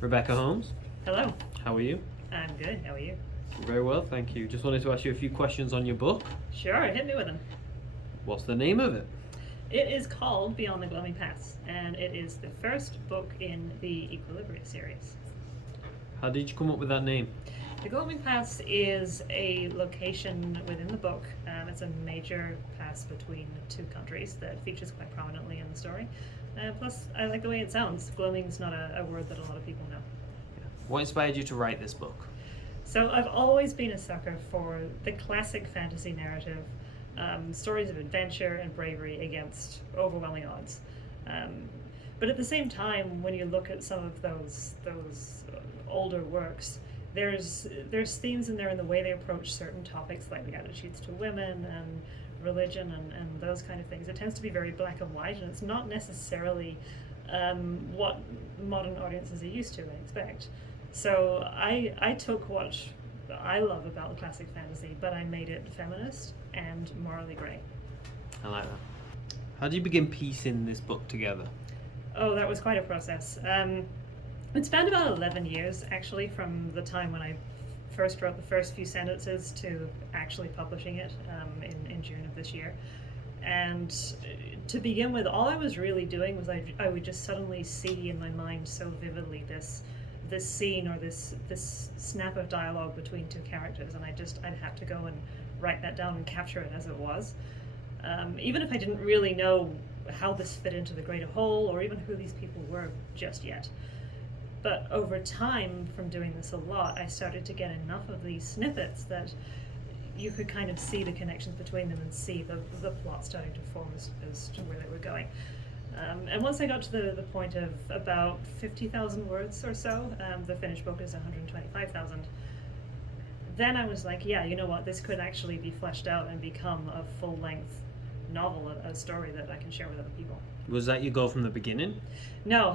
Rebecca Holmes, Hello, how are you? I'm good. How are you? Very well, thank you. Just wanted to ask you a few questions on your book. Sure, hit me with them. What's the name of it? It is called Beyond the Gloaming Pass, and it is the first book in the Equilibria series. How did you come up with that name? The Gloaming Pass is a location within the book. It's a major pass between two countries that features quite prominently in the story. Plus, I like the way it sounds. Gloaming is not a word that a lot of people know. What inspired you to write this book? So I've always been a sucker for the classic fantasy narrative, stories of adventure and bravery against overwhelming odds. But at the same time, when you look at some of those older works, there's themes in there in the way they approach certain topics, like the attitudes to women and religion and those kind of things. It tends to be very black and white, and it's not necessarily what modern audiences are used to and expect. So I took what I love about the classic fantasy, but I made it feminist and morally grey. I like that. How do you begin piecing this book together? Oh, that was quite a process. It spanned about 11 years, actually, from the time when I first wrote the first few sentences to actually publishing it in June of this year. And to begin with, all I was really doing was I would just suddenly see in my mind so vividly this scene or this snap of dialogue between two characters, and I'd have to go and write that down and capture it as it was. Even if I didn't really know how this fit into the greater whole, or even who these people were just yet. But over time, from doing this a lot, I started to get enough of these snippets that you could kind of see the connections between them and see the plot starting to form as to where they were going. And once I got to the point of about 50,000 words or so, the finished book is 125,000, then I was like, yeah, you know what, this could actually be fleshed out and become a full-length novel, a story that I can share with other people. Was that your goal from the beginning? No,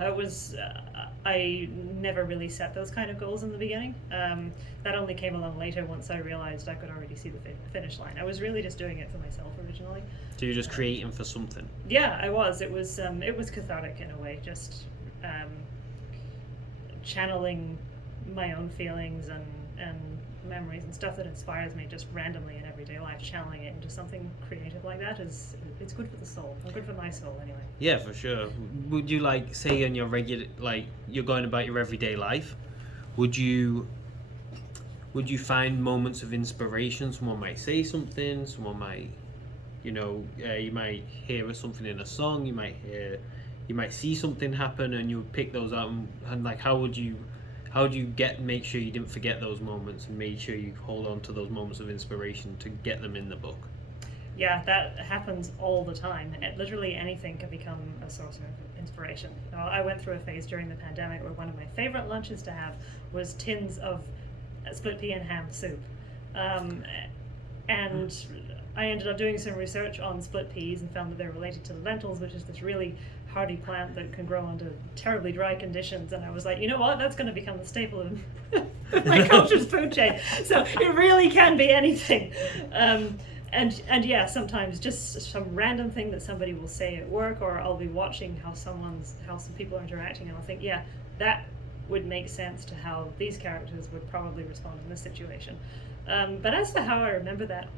I never really set those kind of goals in the beginning. That only came along later once I realized I could already see the finish line. I was really just doing it for myself originally. So you're just creating for something? Yeah, I was. It was cathartic in a way, just channeling my own feelings and memories and stuff that inspires me just randomly in everyday life. Channeling it into something creative like that it's good for the soul, or good for my soul anyway. Yeah, for sure. Would you say in your regular, you're going about your everyday life, would you find moments of inspiration? Someone might say something, someone might, you might hear something in a song, you might see something happen, and you would pick those out, and how do you make sure you didn't forget those moments and make sure you hold on to those moments of inspiration to get them in the book? Yeah, that happens all the time. Literally anything can become a source of inspiration. I went through a phase during the pandemic where one of my favorite lunches to have was tins of split pea and ham soup. And I ended up doing some research on split peas and found that they're related to lentils, which is this really hardy plant that can grow under terribly dry conditions. And I was like, you know what, that's going to become the staple of my culture's food chain. So it really can be anything. And yeah, sometimes just some random thing that somebody will say at work, or I'll be watching how some people are interacting, and I'll think, yeah, that would make sense to how these characters would probably respond in this situation. But as for how I remember that,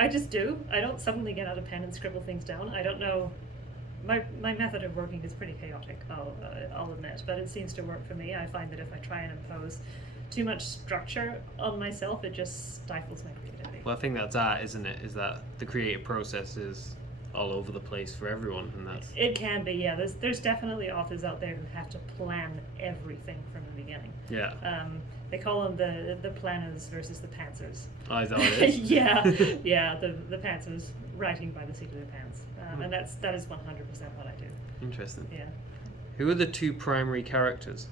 I just do. I don't suddenly get out a pen and scribble things down. I don't know. My method of working is pretty chaotic, I'll admit, but it seems to work for me. I find that if I try and impose too much structure on myself, it just stifles my creativity. Well, I think that's art, isn't it? Is that the creative process is all over the place for everyone, and that's... It can be, yeah. There's definitely authors out there who have to plan everything from the beginning. Yeah. They call them the planners versus the pantsers. Oh, is that what it is? yeah. The pantsers writing by the seat of their pants, and that is 100% what I do. Interesting. Yeah. Who are the two primary characters?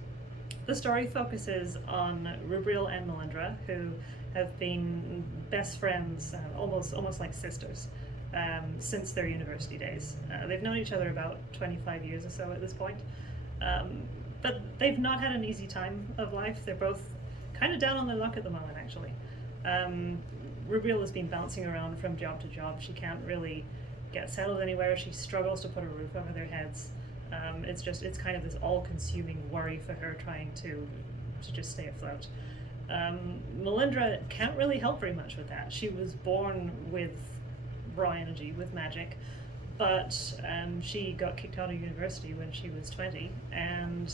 The story focuses on Rubriel and Melindra, who have been best friends, almost like sisters, since their university days. They've known each other about 25 years or so at this point, but they've not had an easy time of life. They're both kind of down on their luck at the moment, actually. Rubriel has been bouncing around from job to job. She can't really get settled anywhere. She struggles to put a roof over their heads. It's kind of this all-consuming worry for her trying to just stay afloat. Melindra can't really help very much with that. She was born with raw energy, with magic, but she got kicked out of university when she was 20, and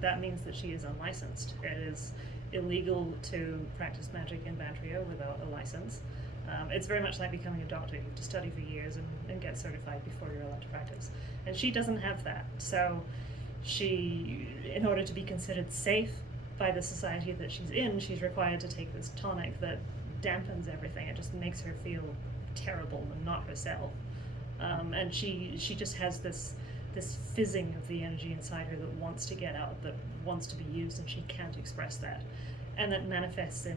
that means that she is unlicensed. It is illegal to practice magic in Bantria without a license. It's very much like becoming a doctor. You have to study for years and get certified before you're allowed to practice. And she doesn't have that. So she, in order to be considered safe by the society that she's in, she's required to take this tonic that dampens everything. It just makes her feel terrible and not herself. And she just has this fizzing of the energy inside her that wants to get out, that wants to be used, and she can't express that. And that manifests in,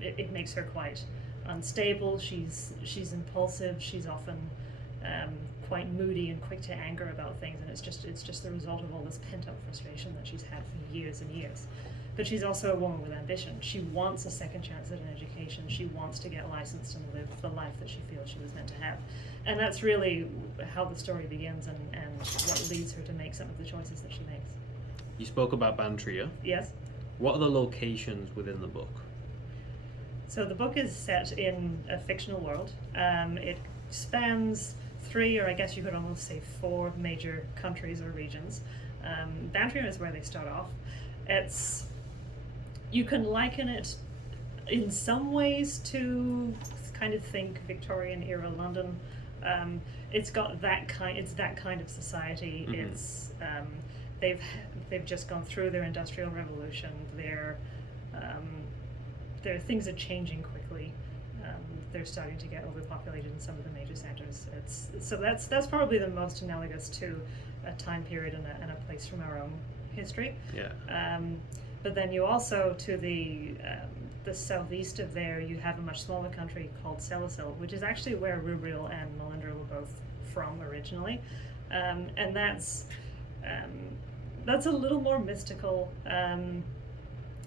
it makes her quite unstable. She's impulsive. She's often quite moody and quick to anger about things, and it's just the result of all this pent-up frustration that she's had for years and years. But she's also a woman with ambition. She wants a second chance at an education. She wants to get licensed and live the life that she feels she was meant to have. And that's really how the story begins, and what leads her to make some of the choices that she makes. You spoke about Bantria. Yes? What are the locations within the book? So the book is set in a fictional world. It spans 3, or I guess you could almost say 4 major countries or regions. Bantria is where they start off. You can liken it in some ways to kind of think Victorian era London. It's got that kind. It's that kind of society. Mm-hmm. It's they've just gone through their industrial revolution. Their things are changing quickly. They're starting to get overpopulated in some of the major centers. So that's probably the most analogous to a time period and a place from our own history. Yeah. But then you also, to the southeast of there, you have a much smaller country called Selasil, which is actually where Rubriel and Melindra were both from originally, and that's a little more mystical.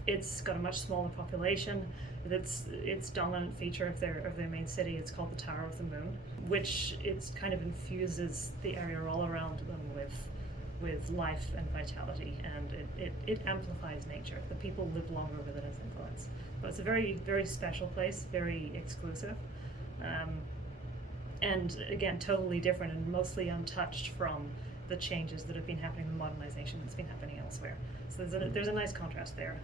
It's got a much smaller population. Its dominant feature of their main city, it's called the Tower of the Moon, which it kind of infuses the area all around them with life and vitality, and it amplifies nature. The people live longer with it as influence. But it's a very, very special place, very exclusive, and again, totally different and mostly untouched from the changes that have been happening, the modernization that's been happening elsewhere. So there's a nice contrast there.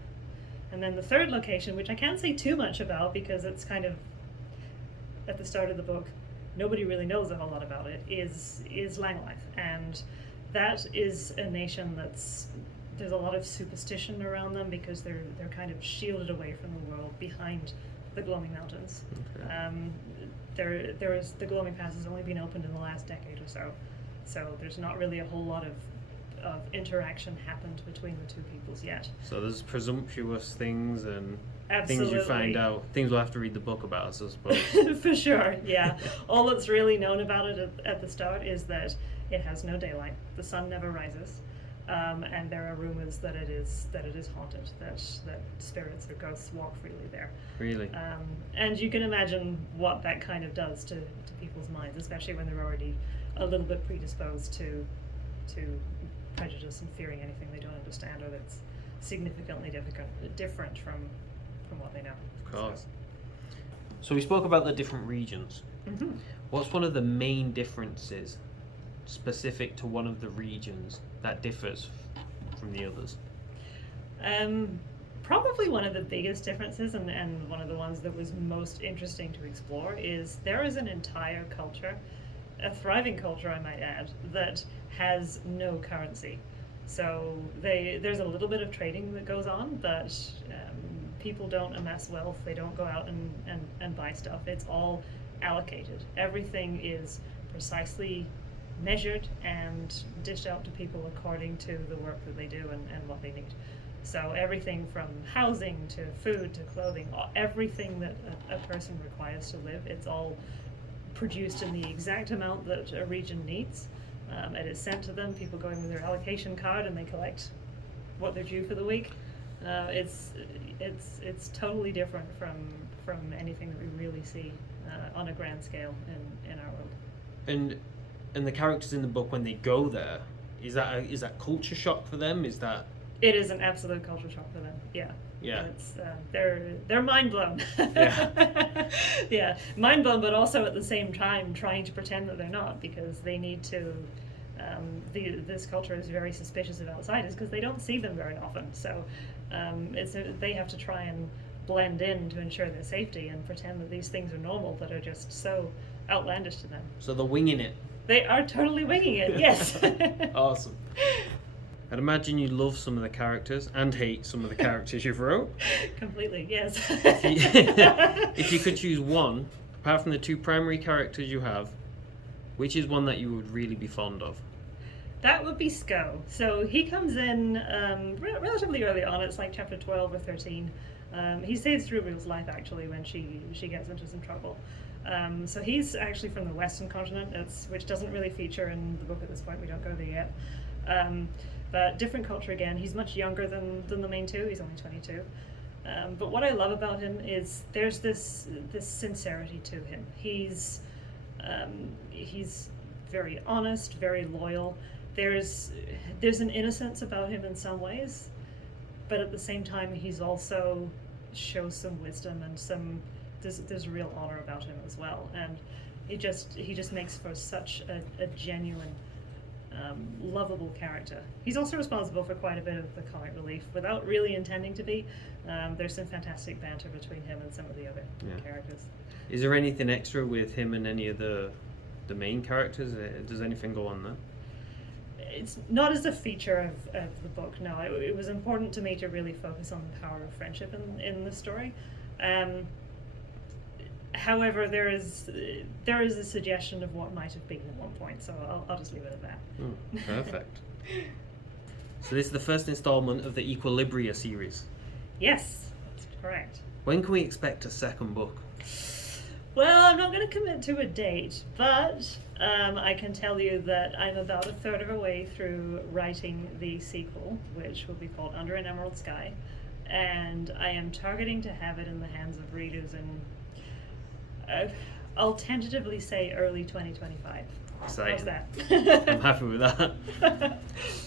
And then the third location, which I can't say too much about because it's kind of at the start of the book, nobody really knows a whole lot about it, is Langleith. And that is a nation there's a lot of superstition around them because they're kind of shielded away from the world behind the Gloaming Mountains. Okay. The Gloaming Pass has only been opened in the last decade or so there's not really a whole lot of interaction happened between the two peoples yet. So there's presumptuous things and Absolutely. things you find out, things we'll have to read the book about, I suppose. For sure, yeah. All that's really known about it at the start is that it has no daylight, the sun never rises, and there are rumors that it is haunted, that spirits or ghosts walk freely there. Really? And you can imagine what that kind of does to people's minds, especially when they're already a little bit predisposed to prejudice and fearing anything they don't understand or that's significantly different from what they know. Of course. So we spoke about the different regions. Mm-hmm. What's one of the main differences specific to one of the regions that differs from the others? Probably one of the biggest differences and one of the ones that was most interesting to explore is there is an entire culture, a thriving culture I might add, that has no currency. So there's a little bit of trading that goes on, but people don't amass wealth. They don't go out and buy stuff. It's all allocated. Everything is precisely measured and dished out to people according to the work that they do and what they need. So everything from housing to food to clothing, everything that a person requires to live, it's all produced in the exact amount that a region needs. It is sent to them. People go in with their allocation card and they collect what they're due for the week. It's totally different from anything that we really see on a grand scale in our world. And the characters in the book, when they go there, Is that culture shock for them? Is that It is an absolute culture shock for them. Yeah. Yeah. It's they're mind blown. Yeah. Yeah, mind blown, but also at the same time trying to pretend that they're not, because they need to. This culture is very suspicious of outsiders because they don't see them very often. So they have to try and blend in to ensure their safety and pretend that these things are normal that are just so outlandish to them. so they're winging it? They are totally winging it. Yes. Awesome. I'd imagine you love some of the characters and hate some of the characters you've wrote. Completely, yes. If you could choose one, apart from the two primary characters you have, which is one that you would really be fond of? That would be Sko. So he comes in relatively early on. It's like chapter 12 or 13. He saves Rubriel's life, actually, when she gets into some trouble. So he's actually from the Western continent, which doesn't really feature in the book at this point. We don't go there yet. But different culture again. He's much younger than the main two. He's only 22. But what I love about him is there's this sincerity to him. He's very honest, very loyal. There's an innocence about him in some ways, but at the same time he's also shows some wisdom and there's real honor about him as well. And he just makes for such a genuine, lovable character. He's also responsible for quite a bit of the comic relief without really intending to be. There's some fantastic banter between him and some of the other characters. Is there anything extra with him and any of the main characters? Does anything go on there? It's not as a feature of the book, no. It was important to me to really focus on the power of friendship in the story. However, there is a suggestion of what might have been at one point, so I'll just leave it at that. Oh, perfect. So this is the first installment of the Equilibria series. Yes, that's correct. When can we expect a second book? Well, I'm not going to commit to a date, but I can tell you that I'm about a third of a way through writing the sequel, which will be called Under an Emerald Sky, and I am targeting to have it in the hands of readers in, I'll tentatively say early 2025. Exciting. How's that? I'm happy with that.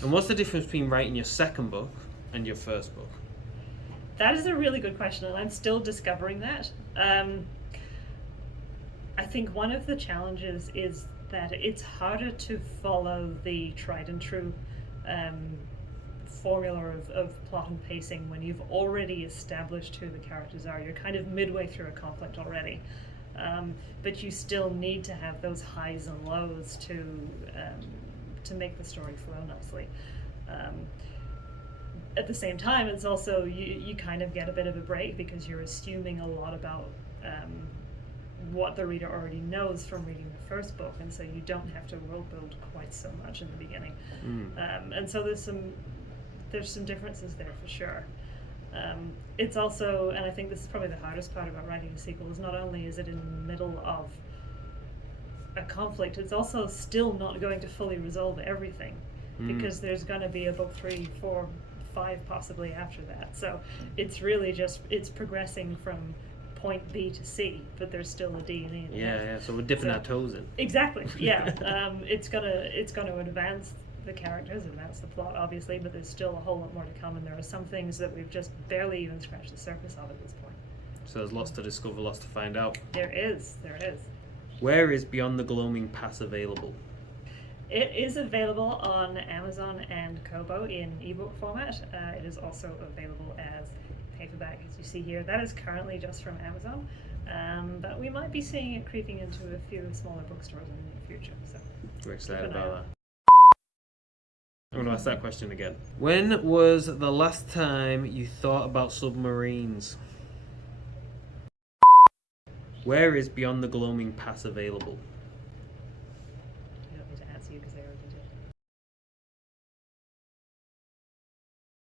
And what's the difference between writing your second book and your first book? That is a really good question, and I'm still discovering that. I think one of the challenges is that it's harder to follow the tried and true formula of plot and pacing when you've already established who the characters are. You're kind of midway through a conflict already. But you still need to have those highs and lows to make the story flow nicely. At the same time, it's also, you kind of get a bit of a break because you're assuming a lot about what the reader already knows from reading the first book, and so you don't have to world build quite so much in the beginning. And so there's some differences there for sure. It's also, and I think this is probably the hardest part about writing a sequel, is not only is it in the middle of a conflict, it's also still not going to fully resolve everything, because there's going to be a book 3, 4, 5 possibly after that. So it's really just, it's progressing from point B to C, but there's still a D and E. Yeah. So we're dipping our toes in. Exactly. Yeah. It's gonna advance the characters, advance the plot, obviously, but there's still a whole lot more to come, and there are some things that we've just barely even scratched the surface of at this point. So there's lots to discover, lots to find out. There is. Where is Beyond the Gloaming Pass available? It is available on Amazon and Kobo in ebook format. It is also available as paperback, as you see here. That is currently just from Amazon, but we might be seeing it creeping into a few smaller bookstores in the near future. So we're excited about that. I'm going to ask that question again. When was the last time you thought about submarines? Where is Beyond the Gloaming Pass available? You don't need to answer you because I already